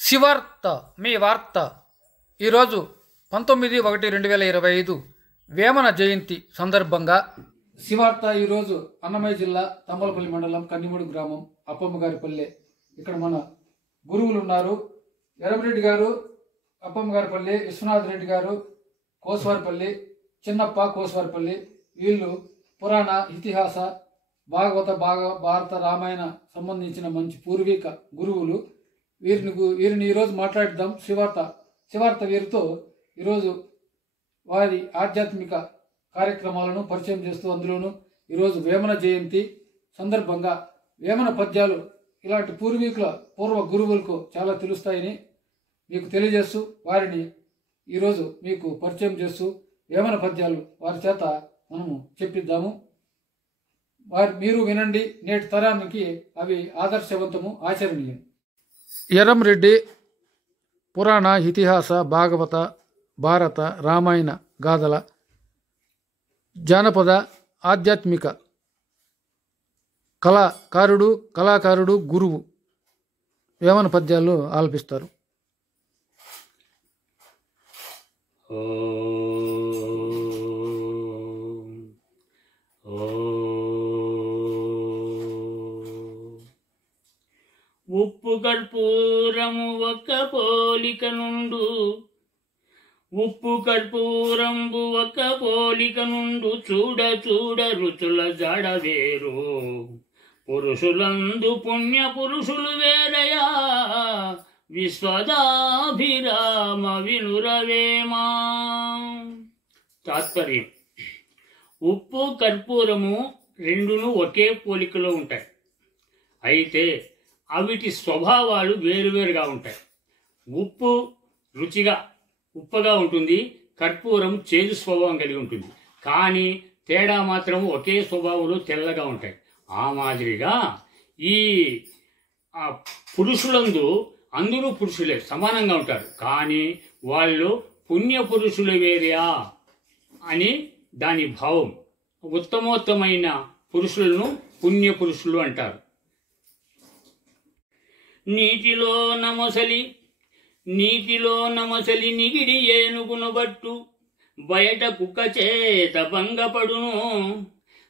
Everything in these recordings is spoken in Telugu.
శివార్త మీ వార్త ఈరోజు 19/1/2025 వేమన జయంతి సందర్భంగా శివార్త ఈరోజు అన్నమయ్య జిల్లా తంబలపల్లి మండలం కన్నిమూడి గ్రామం అప్పమ్మగారిపల్లె. ఇక్కడ మన గురువులు ఉన్నారు. ఎర్రమరెడ్డి గారు అప్పమ్మగారిపల్లి, విశ్వనాథ్ రెడ్డి గారు కోస్వారిపల్లి, చిన్నప్ప కోస్వారిపల్లి. వీళ్ళు పురాణ, ఇతిహాస, భాగవత, భారత, రామాయణ సంబంధించిన మంచి పూర్వీక గురువులు. వీరిని ఈరోజు మాట్లాడిద్దాం. శివార్త వీరితో ఈరోజు వారి ఆధ్యాత్మిక కార్యక్రమాలను పరిచయం చేస్తూ, అందులోనూ ఈరోజు వేమన జయంతి సందర్భంగా వేమన పద్యాలు ఇలాంటి పూర్వ గురువులకు చాలా తెలుస్తాయని మీకు తెలియజేస్తూ, వారిని ఈరోజు మీకు పరిచయం చేస్తూ వేమన పద్యాలు వారి చేత మనము చెప్పిద్దాము. మీరు వినండి. నేటి తరానికి అవి ఆదర్శవంతము, ఆచరణీయం. ఎర్రంరెడ్డి పురాణ, ఇతిహాస, భాగవత, భారత, రామాయణ గాథల, జానపద, ఆధ్యాత్మిక కళాకారుడు, గురువు వేమన పద్యాలు ఆలపిస్తారు. ఉప్పు కర్పూరము ఒక్క పోలిక నుండు, ఉప్పు కర్పూరంబు ఒక్క పోలిక నుండు, చూడ చూడ రుచుల జాడ వేరు, పురుషులందు పుణ్య పురుషులు వేరయా, విశ్వదాభిరామ వినురవేమా. తాత్పర్యం: ఉప్పు కర్పూరము రెండును ఒకే పోలికలో ఉంటాయి. అయితే అవిటి స్వభావాలు వేరువేరుగా ఉంటాయి. ఉప్పు రుచిగా ఉప్పగా ఉంటుంది, కర్పూరం చేదు స్వభావం కలిగి ఉంటుంది. కానీ తేడా మాత్రం ఒకే స్వభావంలో తెల్లగా ఉంటాయి. ఆ మాదిరిగా ఈ పురుషులందు అందరూ పురుషులే, సమానంగా ఉంటారు. కానీ వాళ్ళు పుణ్య పురుషులు వేరియా అని దాని భావం. ఉత్తమోత్తమైన పురుషులను పుణ్య పురుషులు అంటారు. నీటిలో నమసలి నిగిడి ఏనుగును బట్టు, బయట కుక్క చేత భంగపడును,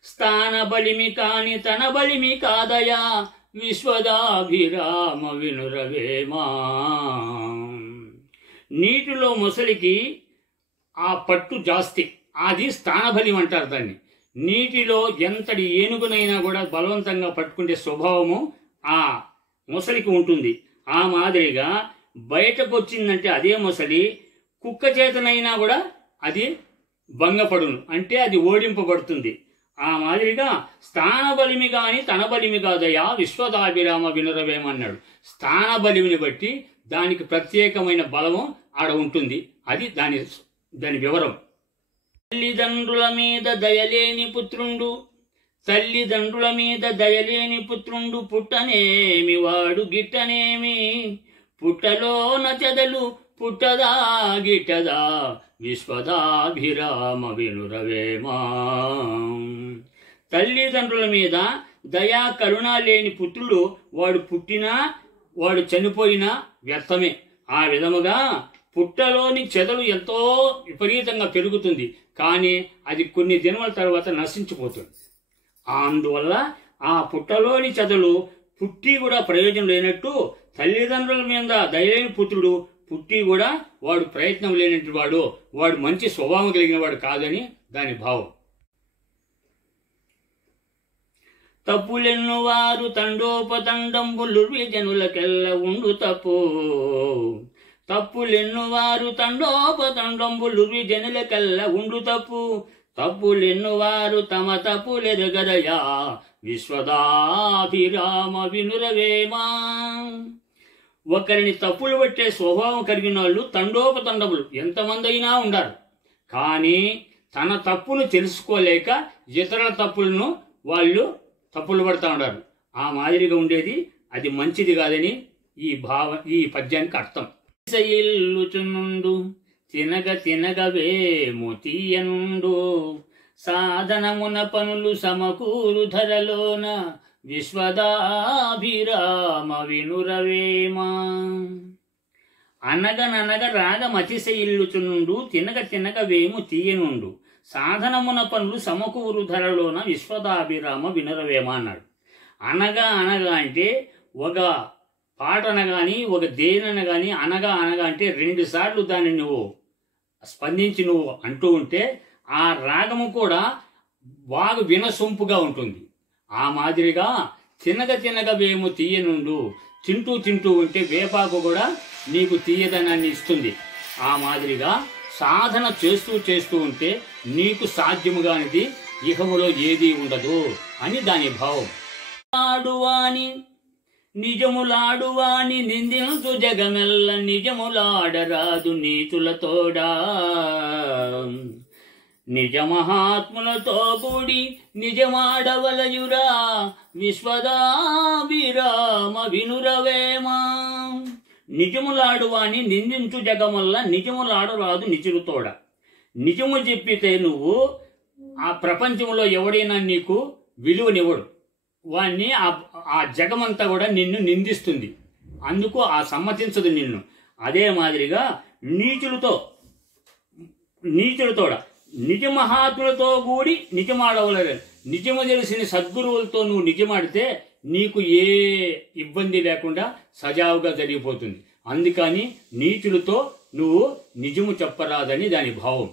స్థాన బలిమి కాని తన బలిమి కాదయా, విశ్వదాభిరామ వినురవేమా. నీటిలో మొసలికి ఆ పట్టు జాస్తి, అది స్థానబలి అంటారు దాన్ని. నీటిలో ఎంతటి ఏనుగునైనా కూడా బలవంతంగా పట్టుకునే స్వభావము ఆ మొసలికి ఉంటుంది. ఆ మాదిరిగా బయటకు వచ్చిందంటే అదే మొసలి కుక్క చేతనైనా కూడా అది భంగపడును, అంటే అది ఓడింపబడుతుంది. ఆ మాదిరిగా స్థాన బలిమి కాని తన బలిమి కాదయా, విశ్వదాభిరామ వినురవేమన్నాడు. స్థాన బలిమిని బట్టి దానికి ప్రత్యేకమైన బలము ఆడ ఉంటుంది. అది దాని వివరం. తల్లిదండ్రుల మీద దయలేని పుత్రుండు, పుట్టనేమి వాడు గిట్టనేమి, పుట్టలోన చెదలు పుట్టదా గిట్టదా, విశ్వదాభిరామ వినురవేమా. తల్లిదండ్రుల మీద దయా కరుణ లేని పుత్రులు వాడు పుట్టినా వాడు చనిపోయినా వ్యర్థమే. ఆ విధముగా పుట్టలోని చెదలు ఎంతో విపరీతంగా పెరుగుతుంది, కానీ అది కొన్ని దినముల తర్వాత నశించిపోతుంది. అందువల్ల ఆ పుట్టలోని చెదలు పుట్టి కూడా ప్రయోజనం లేనట్టు, తల్లిదండ్రుల మీద దయలేని పుత్రుడు పుట్టి కూడా వాడు ప్రయత్నం లేనట్టు వాడు మంచి స్వభావం కలిగిన వాడు కాదని దాని భావం. తప్పులెన్ను వారు తండోపతండంబులు జనులకెల్ల ఉండు తప్పు, తప్పులెన్ను వారు తండోపతండంబులు జనులకెల్ల ఉండు తప్పు, తప్పులెన్ను వారు తమ తప్పులెరగరయా, విశ్వదాభిరామ వినురవేమా. ఒకరిని తప్పులు పట్టే స్వభావం కలిగిన వాళ్ళు తండోపతండములు ఎంతమంది అయినా ఉండారు. కానీ తన తప్పును తెలుసుకోలేక ఇతరుల తప్పులను వాళ్ళు తప్పులు పడతా ఉండారు. ఆ మాదిరిగా ఉండేది అది మంచిది కాదని ఈ పద్యానికి అర్థం. ఇల్లుచునుండు తినగవేము తీయనుండు, సాధనమున పనులు సమకూరు ధరలోన, విశ్వదాభిరామ వినురవేమా. అనగననగ రాగమతిశయిల్లుచునుండు తినగ తినగ వేము తీయనుండు సాధనమున పనులు సమకూరు ధరలోన విశ్వదాభిరామ వినురవేమ అన్నాడు. అనగా అనగా అంటే ఒక పాటన కానీ ఒక దేనన కానీ అనగా అనగా అంటే 2 సార్లు దాన్ని నువ్వు స్పందించి నువ్వు అంటూ ఉంటే ఆ రాగము కూడా బాగా వినసొంపుగా ఉంటుంది. ఆ మాదిరిగా తినగ తినగ వేము తీయనుండు, తింటూ తింటూ ఉంటే వేపాకు కూడా నీకు తీయదనాన్ని ఇస్తుంది. ఆ మాదిరిగా సాధన చేస్తూ చేస్తూ ఉంటే నీకు సాధ్యముగానిది ఇహములో ఏదీ ఉండదు అని దాని భావం. ఆడువాని నిజములాడువాని నిందించు జగమెల్ల నిజములాడరాదు నీతులతోడా నిజమహాత్ములతో కూడి నిజమాడవలయురా విశ్వదాభిరామ వినురవేమా. నిజములాడువాని నిందించు జగమల్ల నిజములాడరాదు నిచులతోడ. నిజము చెప్పితే నువ్వు ఆ ప్రపంచంలో ఎవడైనా నీకు విలువనివ్వడు, వాణ్ణి ఆ జగమంతా కూడా నిన్ను నిందిస్తుంది, అందుకు ఆ సమ్మతించదు నిన్ను. అదే మాదిరిగా నీచులతోడ నిజమహాత్ములతో కూడి నిజమాడవలరు. నిజము తెలిసిన సద్గురువులతో నువ్వు నిజమాడితే నీకు ఏ ఇబ్బంది లేకుండా సజావుగా జరిగిపోతుంది. అందుకని నీచులతో నువ్వు నిజము చెప్పరాదని దాని భావం.